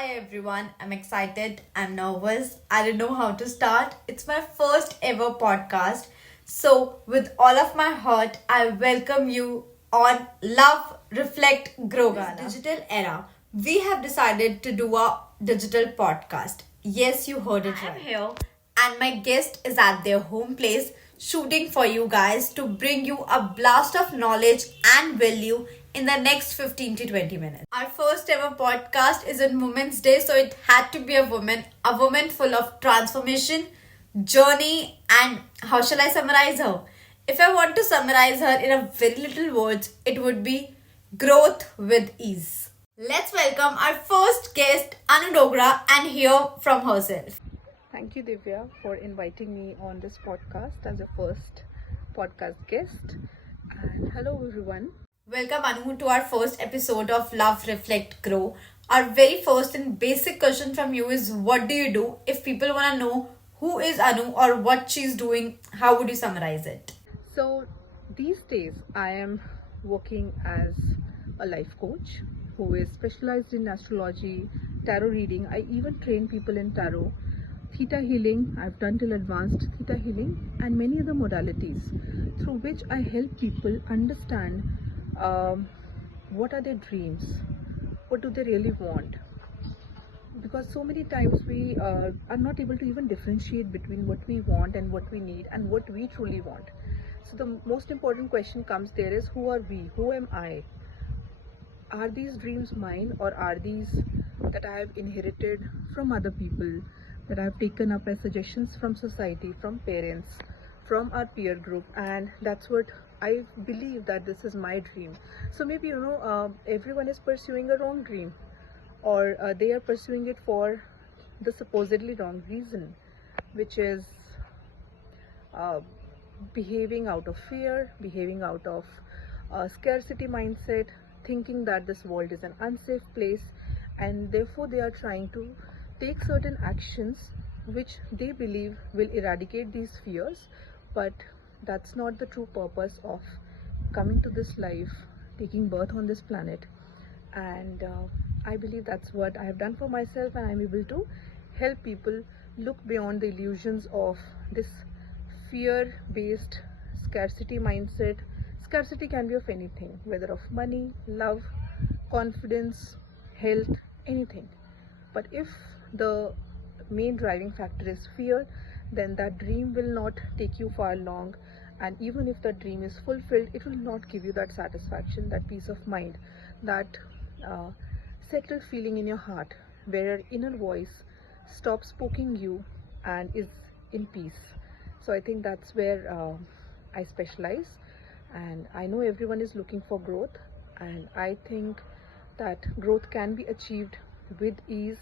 Hi everyone, I'm excited, I'm nervous, I don't know how to start. It's my first ever podcast. So, with all of my heart, I welcome you on Love, Reflect, Grow Gala. This digital era, we have decided to do a digital podcast. Yes, you heard it right. I'm here, and my guest is at their home place shooting for you guys to bring you a blast of knowledge and value in the next 15 to 20 minutes. Our first ever podcast is on Women's Day, so it had to be a woman full of transformation, journey, and how shall I summarize her? If I want to summarize her in a very little words, it would be growth with ease. Let's welcome our first guest, AnuDogra, and hear from herself. Thank you, Divya, for inviting me on this podcast as a first podcast guest. And hello, everyone. Welcome, Anu, to our first episode of Love, Reflect, Grow. Our very first and basic question from you is what do you do? If people want to know who is Anu or what she's doing, how would you summarize it? So, these days, I am working as a life coach who is specialized in astrology, tarot reading. I even train people in tarot, theta healing. I've done till advanced theta healing, and many other modalities through which I help people understand what are their dreams, what do they really want, because so many times we are not able to even differentiate between what we want and what we need and what we truly want. So the most important question comes there is, who are we, who am I? Are these dreams mine, or are these that I have inherited from other people, that I have taken up as suggestions from society, from parents, from our peer group? And that's what I believe, that this is my dream. So maybe everyone is pursuing a wrong dream, or they are pursuing it for the supposedly wrong reason, which is uh, behaving out of fear, behaving out of scarcity mindset, thinking that this world is an unsafe place, and therefore they are trying to take certain actions which they believe will eradicate these fears. But that's not the true purpose of coming to this life, taking birth on this planet. And I believe that's what I have done for myself, and I'm able to help people look beyond the illusions of this fear based scarcity mindset. Scarcity can be of anything, whether of money, love, confidence, health, anything. But if the main driving factor is fear, then that dream will not take you far long. And even if that dream is fulfilled, it will not give you that satisfaction, that peace of mind, that uh, settled feeling in your heart, where your inner voice stops poking you and is in peace. So I think that's where I specialize. And I know everyone is looking for growth, and I think that growth can be achieved with ease.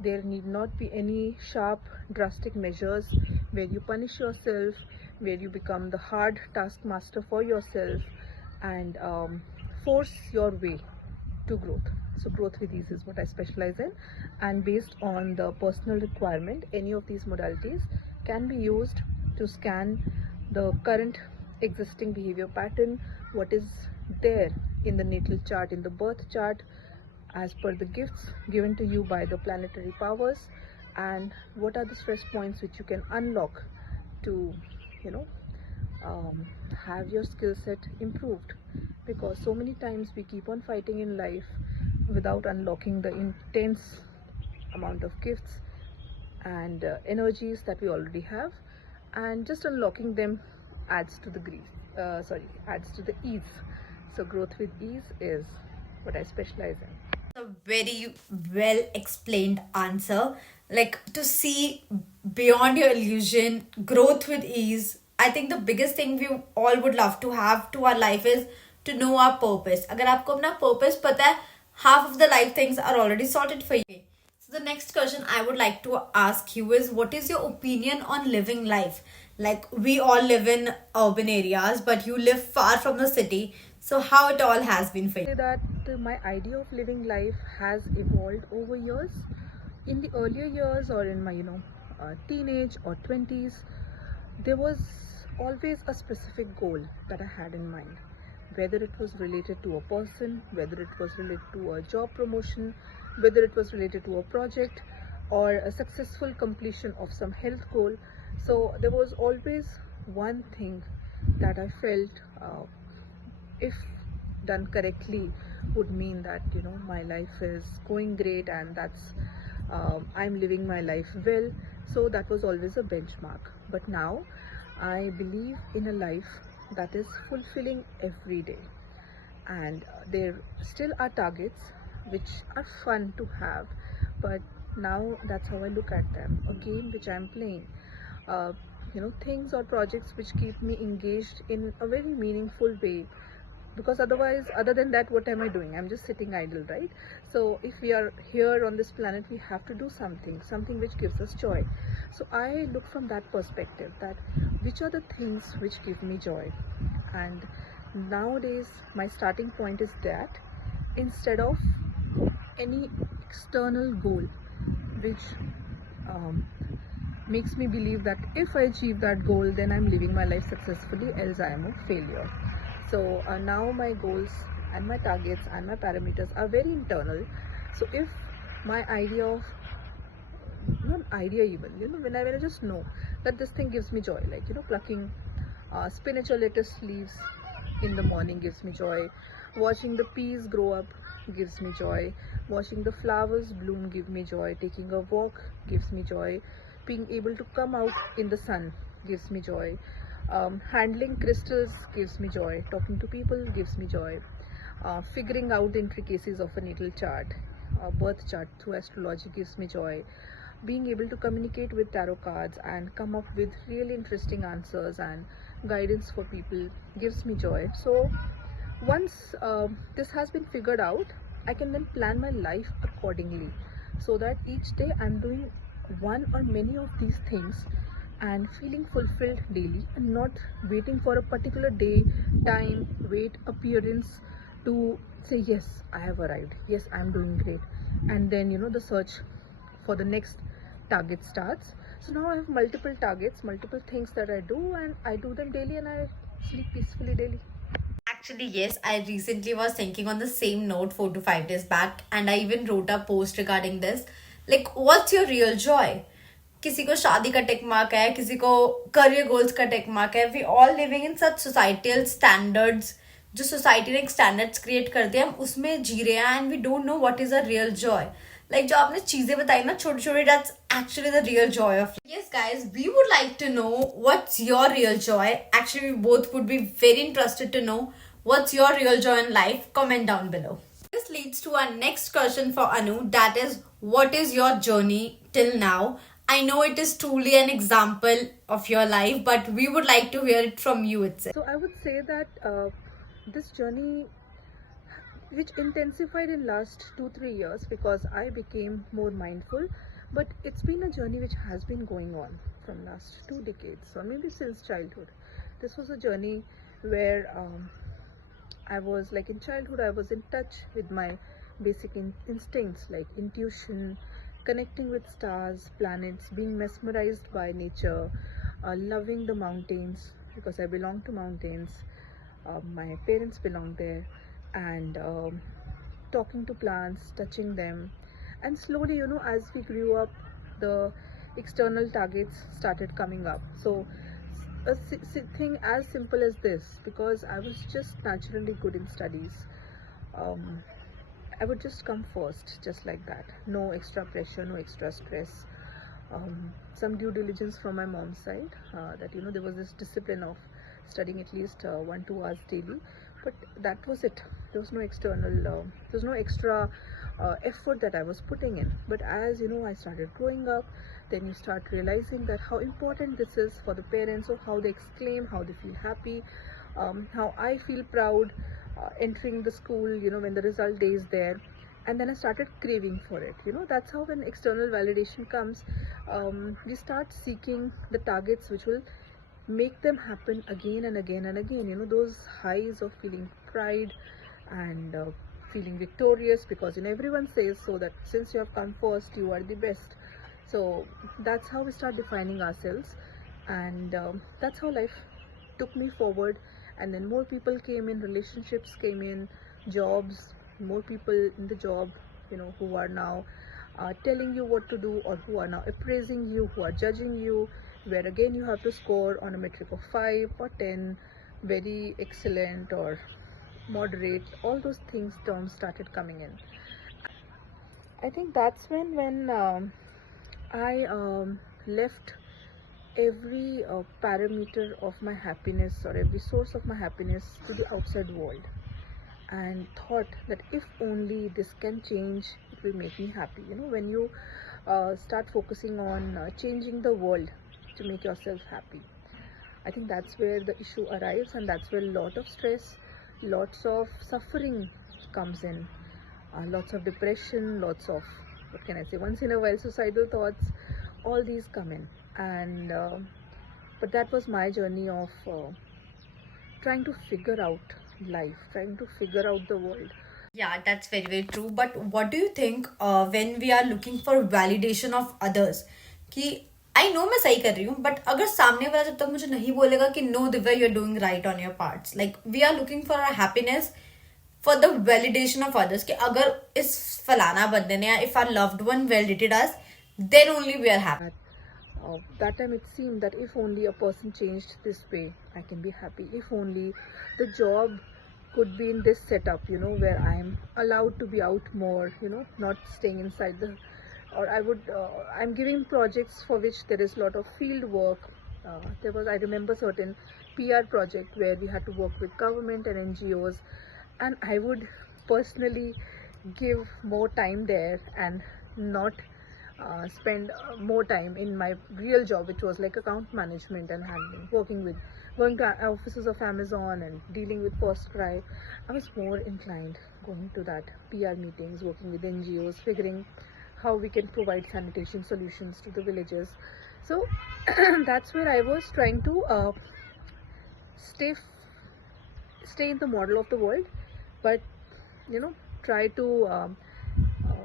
There need not be any sharp, drastic measures where you punish yourself, where you become the hard taskmaster for yourself, and force your way to growth. So growth with ease is what I specialize in, and based on the personal requirement, any of these modalities can be used to scan the current existing behavior pattern, what is there in the natal chart, in the birth chart, as per the gifts given to you by the planetary powers, and what are the stress points which you can unlock to you know have your skill set improved. Because so many times we keep on fighting in life without unlocking the intense amount of gifts and energies that we already have, and just unlocking them adds to the adds to the ease. So growth with ease is what I specialize in. A very well explained answer. Like to see beyond your illusion, growth with ease. I think the biggest thing we all would love to have to our life is to know our purpose. अगर आपको अपना purpose पता है, half of the life things are already sorted for you. So the next question I would like to ask you is, what is your opinion on living life? Like we all live in urban areas, but you live far from the city. So how it all has been for you? Say that my idea of living life has evolved over years. In the earlier years, or in my teenage or 20s, there was always a specific goal that I had in mind, whether it was related to a person, whether it was related to a job promotion, whether it was related to a project or a successful completion of some health goal. So there was always one thing that I felt, if done correctly, would mean that my life is going great, and I'm living my life well. So that was always a benchmark. But now I believe in a life that is fulfilling every day, and there still are targets which are fun to have, but now that's how I look at them, a game which I'm playing, uh, things or projects which keep me engaged in a very meaningful way, because otherwise, other than that, what am I doing? I'm just sitting idle, right? So if we are here on this planet, we have to do something which gives us joy. So I look from that perspective, that which are the things which give me joy. And nowadays my starting point is that, instead of any external goal which um, makes me believe that if I achieve that goal, then I'm living my life successfully, else I am a failure. So now my goals and my targets and my parameters are very internal. So if my idea of, not idea even, when I just know that this thing gives me joy, like plucking spinach or lettuce leaves in the morning gives me joy, watching the peas grow up gives me joy, watching the flowers bloom give me joy, taking a walk gives me joy, being able to come out in the sun gives me joy, handling crystals gives me joy, talking to people gives me joy, figuring out the intricacies of a natal chart, birth chart through astrology gives me joy, being able to communicate with tarot cards and come up with really interesting answers and guidance for people gives me joy. So once this has been figured out, I can then plan my life accordingly, so that each day I'm doing one or many of these things and feeling fulfilled daily, and not waiting for a particular day, time, weight, appearance to say, yes, I have arrived, yes, I'm doing great, and then the search for the next target starts. So now I have multiple targets, multiple things that I do, and I do them daily, and I sleep peacefully daily. Actually, yes, I recently was thinking on the same note 4 to 5 days back, and I even wrote a post regarding this. Like, what's your real joy? किसी को शादी का tick mark है, किसी को career goals का tick mark है. We all living in such societal standards. जो सोसाइटी ने एक स्टैंडर्ड्स क्रिएट कर दिया, हम उसमें जी रहे हैं, and we don't know what is a real joy. Like जो आपने चीजें बताई ना छोटी छोटी, that's actually the real joy of. Yes guys, we would like to know what's your real joy. Actually we both would be very interested to know what's your real joy in life. Comment down below. This leads to our next question for Anu, that is, what is your journey till now? I know it is truly an example of your life, but we would like to hear it from you itself. So I would say that this journey, which intensified in last 2-3 years because I became more mindful, but it's been a journey which has been going on from last 2 decades, or maybe since childhood. This was a journey where I was like, in childhood I was in touch with my basic instincts like intuition, connecting with stars, planets, being mesmerized by nature, loving the mountains because I belong to mountains. My parents belong there, and talking to plants, touching them, and slowly, as we grew up, the external targets started coming up. So a thing as simple as this, because I was just naturally good in studies, I would just come first, just like that. No extra pressure, no extra stress. Some due diligence from my mom's side, that there was this discipline of studying at least 1-2 hours daily, but that was it. There was no external, there was no extra effort that I was putting in. But as I started growing up, then you start realizing that how important this is for the parents, or how they exclaim, how they feel happy, how I feel proud entering the school, when the result day is there. And then I started craving for it. That's how, when external validation comes, we start seeking the targets which will make them happen again and again and again. Those highs of feeling pride and feeling victorious, because everyone says so, that since you have come first, you are the best. So that's how we start defining ourselves, and that's how life took me forward. And then more people came in, relationships came in, jobs, more people in the job, who are now telling you what to do, or who are now appraising you, who are judging you, where again you have to score on a metric of 5 or 10, very excellent or moderate. All those things terms started coming in. I think that's when I left every parameter of my happiness, or every source of my happiness, to the outside world, and thought that if only this can change, it will make me happy. When you start focusing on changing the world to make yourself happy, I think that's where the issue arrives, and that's where a lot of stress, lots of suffering comes in, lots of depression, lots of, what can I say, once in a while suicidal thoughts, all these come in. And but that was my journey of trying to figure out life, trying to figure out the world. Yeah, that's very, very true. But what do you think when we are looking for validation of others? कि I know मैं सही कर रही हूँ, but अगर सामने वाला जब तक मुझे नहीं बोलेगा कि no Divya you are doing right on your parts, like we are looking for our happiness for the validation of others, कि अगर इस फलाना बंदे ने या if are loved one validated us, then only we are happy. That time it seemed that if only a person changed this way, I can be happy. If only the job could be in this setup, where I am allowed to be out more, not staying inside the, or I'm giving projects for which there is a lot of field work. I remember certain PR project where we had to work with government and NGOs, and I would personally give more time there and not spend more time in my real job, which was like account management and handling, going to offices of Amazon and dealing with first cry. I was more inclined going to that PR meetings, working with NGOs, figuring how we can provide sanitation solutions to the villages. So that's where I was trying to stay in the model of the world, but try to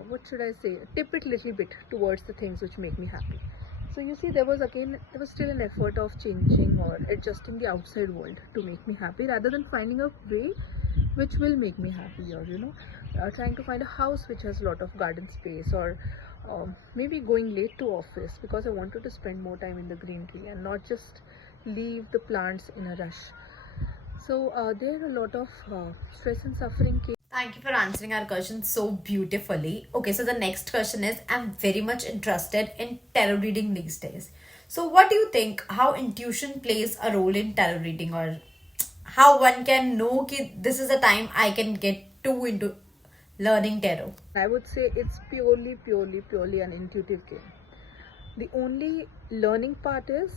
what should I say, tip it little bit towards the things which make me happy. So you see, there was still an effort of changing or adjusting the outside world to make me happy, rather than finding a way which will make me happy, or trying to find a house which has a lot of garden space, or maybe going late to office because I wanted to spend more time in the greenery and not just leave the plants in a rush. So there are a lot of stress and suffering. Thank you for answering our question so beautifully. Okay, so the next question is, I'm very much interested in tarot reading these days. So what do you think, how intuition plays a role in tarot reading, or how one can know that this is the time I can get too into learning tarot? I would say it's purely an intuitive game. The only learning part is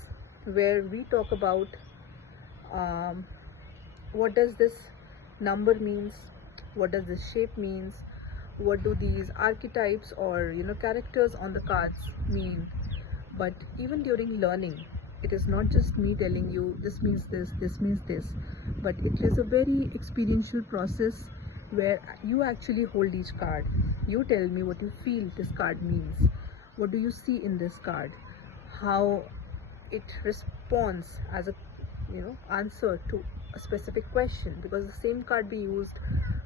where we talk about what does this number means, what does this shape means, what do these archetypes or characters on the cards mean. But even during learning, it is not just me telling you this means this means this, but it is a very experiential process where you actually hold each card. You tell me what you feel this card means, what do you see in this card, how it responds as a answer to a specific question, because the same card be used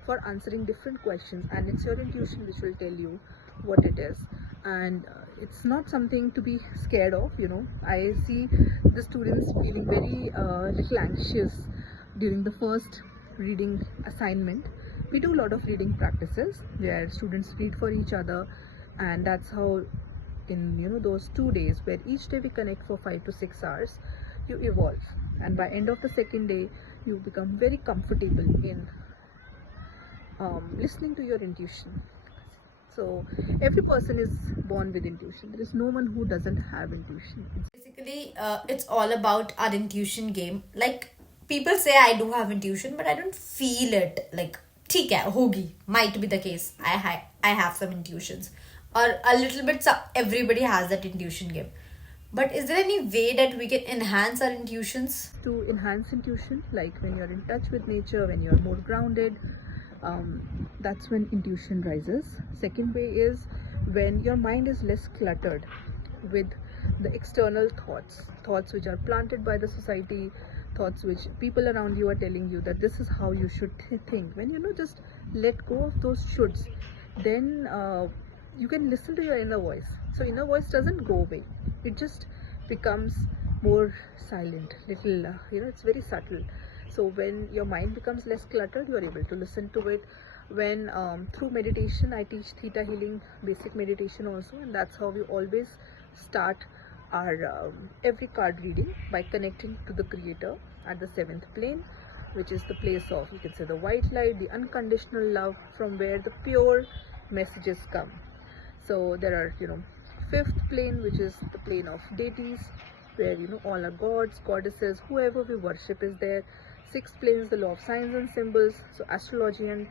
for answering different questions, and it's your intuition which will tell you what it is. And it's not something to be scared of. I see the students feeling very little anxious during the first reading assignment. We do a lot of reading practices where students read for each other, and that's how in those 2 days where each day we connect for 5 to 6 hours, you evolve, and by end of the second day you become very comfortable in listening to your intuition. So every person is born with intuition. There is no one who doesn't have intuition. Basically, it's all about our intuition game. Like, people say I do have intuition, but I don't feel it. Like, ठीक है, होगी, might be the case. I have some intuitions, or a little bit. Everybody has that intuition game. But is there any way that we can enhance our intuitions? To enhance intuition, like when you're in touch with nature, when you're more grounded, that's when intuition rises. Second way is when your mind is less cluttered with the external thoughts which are planted by the society, thoughts which people around you are telling you that this is how you should think. When just let go of those shoulds then you can listen to your inner voice. So inner voice doesn't go away, it just becomes more silent, little it's very subtle. So when your mind becomes less cluttered, you are able to listen to it. When through meditation, I teach theta healing basic meditation also, and that's how we always start our every card reading, by connecting to the creator at the seventh plane, which is the place of, you can say, the white light, the unconditional love, from where the pure messages come. So there are, fifth plane, which is the plane of deities, where all our gods, goddesses, whoever we worship is there. Sixth plane is the law of signs and symbols, so astrology and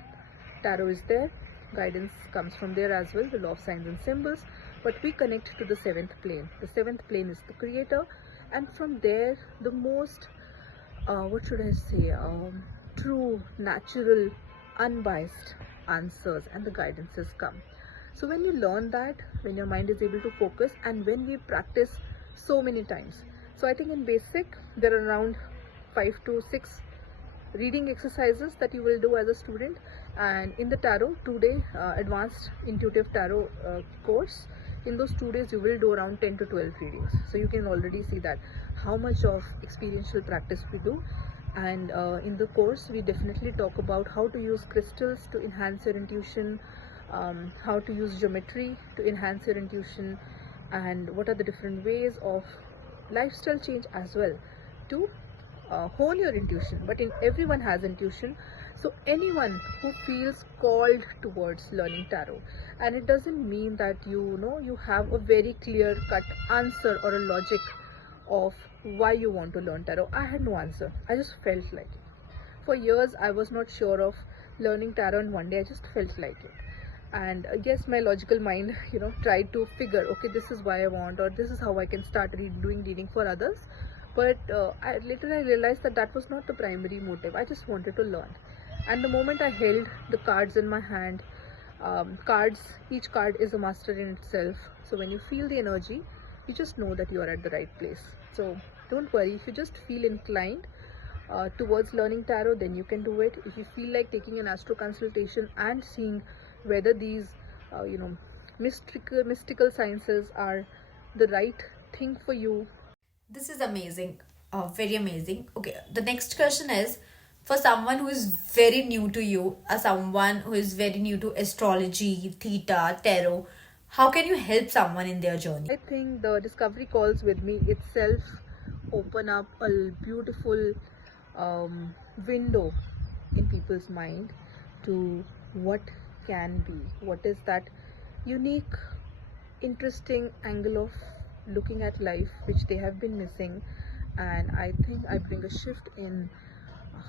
tarot is there. Guidance comes from there as well, the law of signs and symbols. But we connect to the seventh plane. The seventh plane is the creator, and from there the most what should I say, true, natural, unbiased answers and the guidances come. So when you learn that, when your mind is able to focus, and when we practice so many times, so I think in basic there are around 5 to 6 reading exercises that you will do as a student, and in the tarot 2-day advanced intuitive tarot course, in those 2 days you will do around 10 to 12 readings. So you can already see that how much of experiential practice we do. And in the course we definitely talk about how to use crystals to enhance your intuition, how to use geometry to enhance your intuition, and what are the different ways of lifestyle change as well to hone your intuition. But everyone has intuition, so anyone who feels called towards learning tarot, and it doesn't mean that you have a very clear cut answer or a logic of why you want to learn tarot. I had no answer, I just felt like it. For years I was not sure of learning tarot, and one day I just felt like it. And yes, my logical mind tried to figure, okay, this is why I want, or this is how I can start doing reading for others. But later I realized that that was not the primary motive. I just wanted to learn. And the moment I held the cards in my hand, each card is a master in itself. So when you feel the energy, you just know that you are at the right place. So don't worry, if you just feel inclined towards learning tarot, then you can do it. If you feel like taking an astro consultation and seeing whether these mystical sciences are the right thing for you. This is amazing. Very amazing. Okay, the next question is, for someone who is very new to you, or someone who is very new to astrology, theta, tarot, how can you help someone in their journey? I think the discovery calls with me itself open up a beautiful window in people's mind to what can be, what is that unique, interesting angle of looking at life which they have been missing. And I think I bring a shift in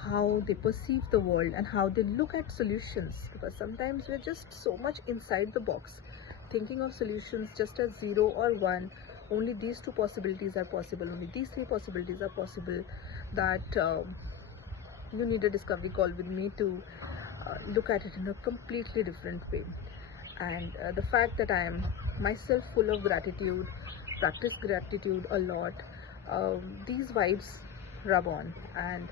how they perceive the world and how they look at solutions, because sometimes we're just so much inside the box, thinking of solutions just as 0 or 1. Only these 2 possibilities are possible, only these 3 possibilities are possible, that you need a discovery call with me to look at it in a completely different way. And the fact that I am myself full of gratitude, practice gratitude a lot, these vibes rub on. And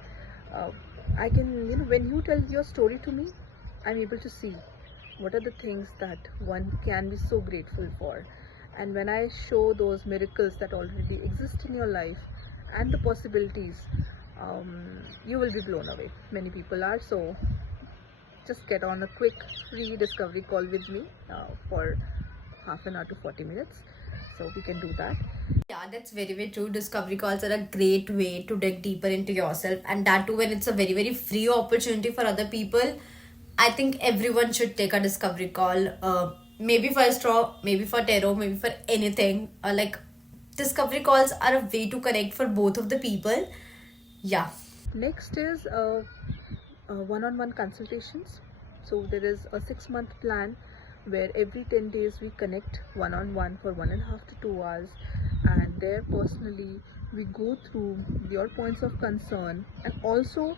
I can, when you tell your story to me, I'm able to see what are the things that one can be so grateful for. And when I show those miracles that already exist in your life and the possibilities, you will be blown away. Many people are. So just get on a quick free discovery call with me for half an hour to 40 minutes. So we can do that. Yeah, that's very, very true. Discovery calls are a great way to dig deeper into yourself, and that too when it's a very, very free opportunity for other people. I think everyone should take a discovery call. Maybe for astro, maybe for tarot, maybe for anything. Like discovery calls are a way to connect for both of the people. Yeah. Next is one-on-one consultations. So there is a 6-month plan where every 10 days we connect one-on-one for 1.5 to 2 hours, and there personally we go through your points of concern, and also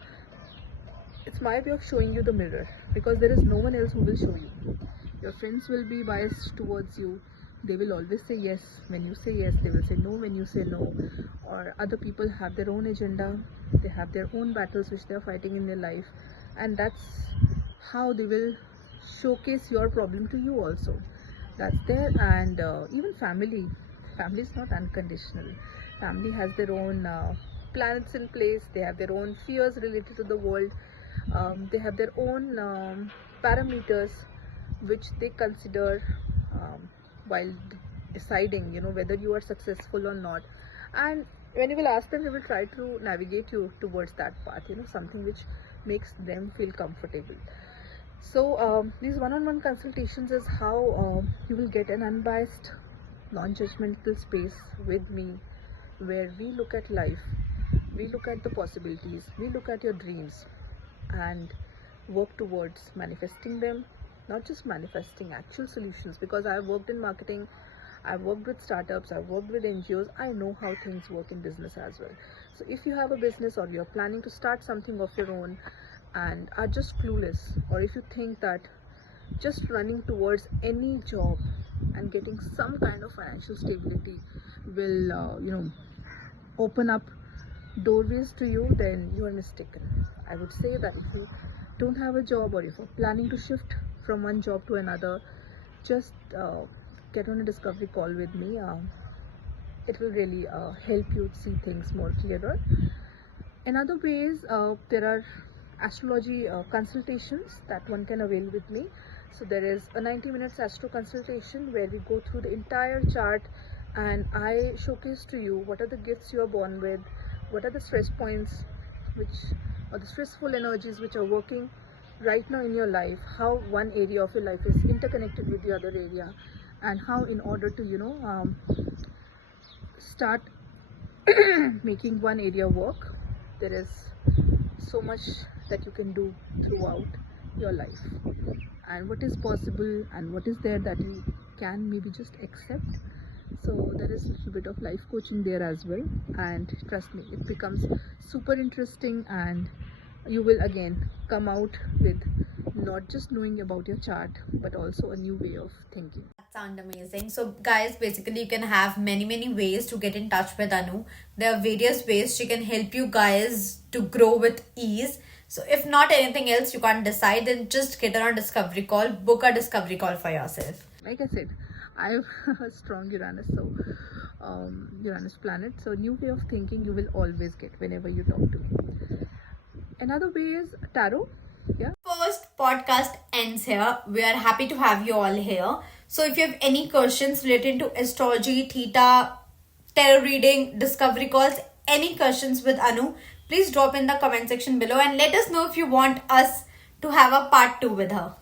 it's my way of showing you the mirror, because there is no one else who will show you. Your friends will be biased towards you. They will always say yes when you say yes, they will say no when you say no. Or other people have their own agenda, they have their own battles which they are fighting in their life, and that's how they will showcase your problem to you also. That's there. And even family is not unconditional. Family has their own planets in place. They have their own fears related to the world. They have their own parameters which they consider while deciding, whether you are successful or not. And when you will ask them, they will try to navigate you towards that path, something which makes them feel comfortable. So these one-on-one consultations is how you will get an unbiased, non-judgmental space with me, where we look at life, we look at the possibilities, we look at your dreams, and work towards manifesting them. Not just manifesting, actual solutions, because I've worked in marketing, I've worked with startups, I've worked with NGOs. I know how things work in business as well. So if you have a business or you're planning to start something of your own and are just clueless, or if you think that just running towards any job and getting some kind of financial stability will open up doorways to you, then you are mistaken. I would say that if you don't have a job, or if you're planning to shift from one job to another, just get on a discovery call with me. It will really help you see things more clearer. In other ways, there are astrology consultations that one can avail with me. So there is a 90 minutes astro consultation where we go through the entire chart, and I showcase to you what are the gifts you are born with, what are the stress points or the stressful energies which are working right now in your life, how one area of your life is interconnected with the other area, and how in order to start making one area work, there is so much that you can do throughout your life, and what is possible and what is there that you can maybe just accept. So there is a little bit of life coaching there as well, and trust me, it becomes super interesting, and you will again come out with not just knowing about your chart, but also a new way of thinking. That sounds amazing. So, guys, basically, you can have many ways to get in touch with Anu. There are various ways she can help you guys to grow with ease. So, if not anything else, you can't decide, then just get her on discovery call, book a discovery call for yourself. Like I said, I have a strong Uranus, so Uranus planet. So, new way of thinking you will always get whenever you talk to me. Another way is tarot. Yeah. First podcast ends here. We are happy to have you all here. So if you have any questions related to astrology, theta, tarot reading, discovery calls, any questions with Anu, please drop in the comment section below and let us know if you want us to have a part 2 with her.